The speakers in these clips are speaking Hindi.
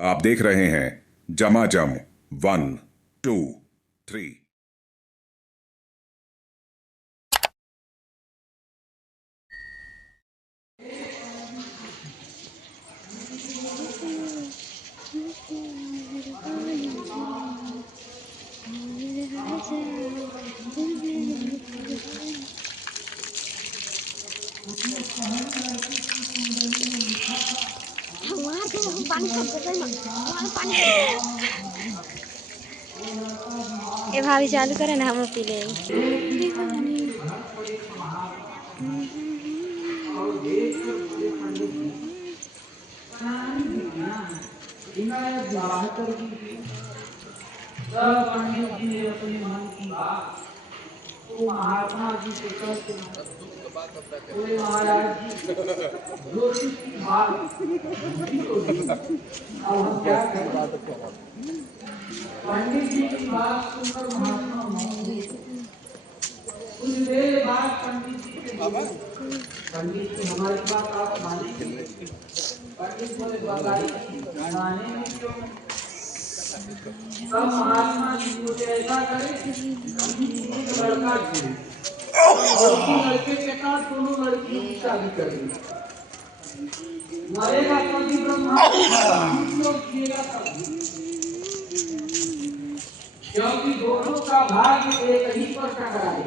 आप देख रहे हैं जमाजम 1, 2, 3। ये भाभी चालू करे ना, हम पी ले। पंडित जी ने अपने मन की बात तो महात्मा जी से कहते हैं, महाराज जी ज्योतिष की बात अब हम क्या करें। पंडित जी की बात सुनकर महात्मा कुछ देर बाद पंडित जी से बोले, पंडित जी हमारी बात आप मानेंगे? पंडित बोले मानेंगे क्यों? तब महात्मा जी मुझे ऐसा करे एक लड़का ढूंढे और उसी लड़के के साथ दोनों लड़कियों की शादी कर दी। मरेगा कभी ब्रह्मा जिएगा कभी, क्योंकि दोनों का भाग्य एक ही पर टकराए।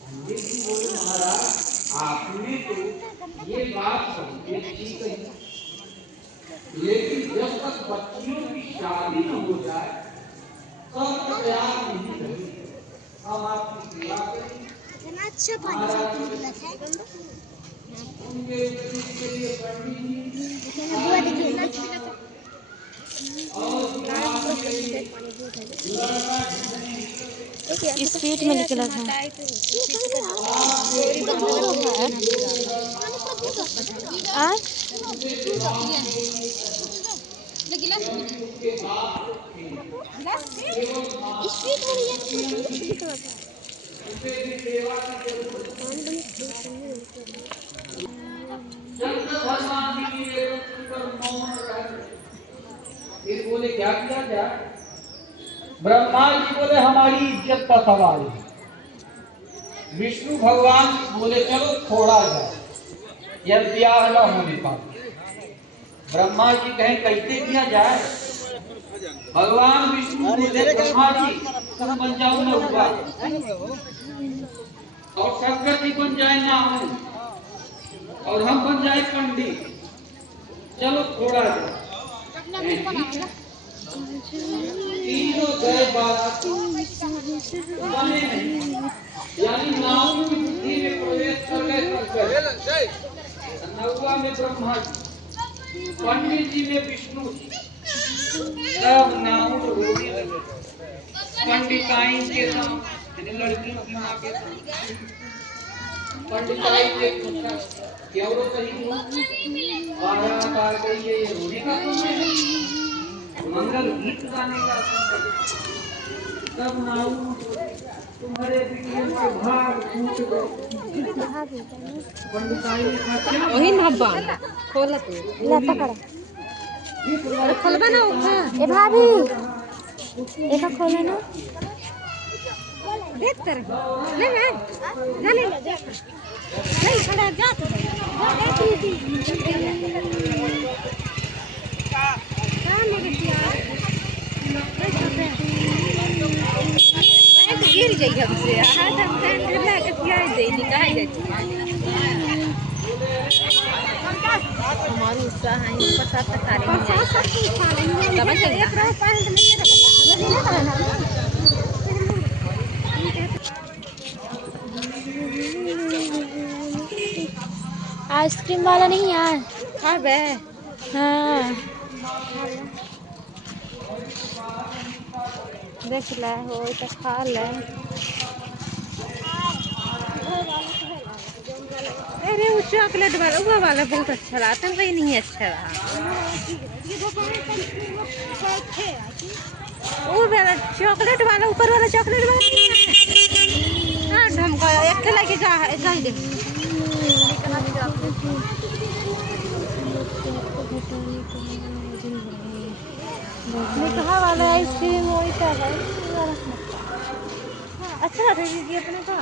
पंडित जी बोले महाराज आपने तो ये बात समझे ठीक है, लेकिन जब तक बच्चियों की शादी न हो जाए तब तैयार नहीं रही। हम आपकी सेवा करें। इतना अच्छा पानी है उनके लिए पंडित जी बुआ देखिए ना, स्पीड में निकला था। भगवान जी ने मौन रहे। फिर बोले क्या किया जाए? ब्रह्मा जी बोले हमारी इज्जत का सवाल है। विष्णु भगवान बोले चलो छोड़ा जाए, यह ब्याह न होने पाए। ब्रह्मा जी कहें कैसे किया जाए? भगवान विष्णु बोले ब्रह्मा जी तुम बन जाओ न हुआ, और शंकर जी बन जाए नाहन, और हम बन जाए पंडित। चलो छोड़ा जाए। तीनों गए बारात बने नहीं, यानी नाव की बुद्धि में प्रवेश कर गए शंकर, नौवा में ब्रह्मा जी, पंडित जी में विष्णु जी। सब नाव रोने लगे। पंडिताई के नाम लड़कियों की माँ के साथ पंडिताई ने पूछा क्यों रो रही हो? बारात आ गई है, ये रोने का समय है, मंगल गीत गाने का समय। तब नाऊ तुम्हारे पिटियन के भाग फूट गए। पंडिताई ने कहा वही नब्बा खोला तो लता करा अरे खोलबा ना उठा ए भाभी एक खोलो ना। देख तेरे ले ले जाने ले देख नहीं खड़ा जा तो गिर जाइए हमसे हाथ हम ला के पिया दे निकाल दे हमारी उत्साह है पता तक नहीं आइसक्रीम वाला नहीं यार। हाँ बे हाँ देख ले हो तो खा ले। अरे वो चॉकलेट वाला वो वाला बहुत अच्छा रहा था, वही नहीं अच्छा रहा। वो वाला चॉकलेट वाला ऊपर वाला चॉकलेट वाला हाँ ढमका एक लगे जा दे मीठा वाला आइसक्रीम वही का है। अच्छा दीजिए अपने का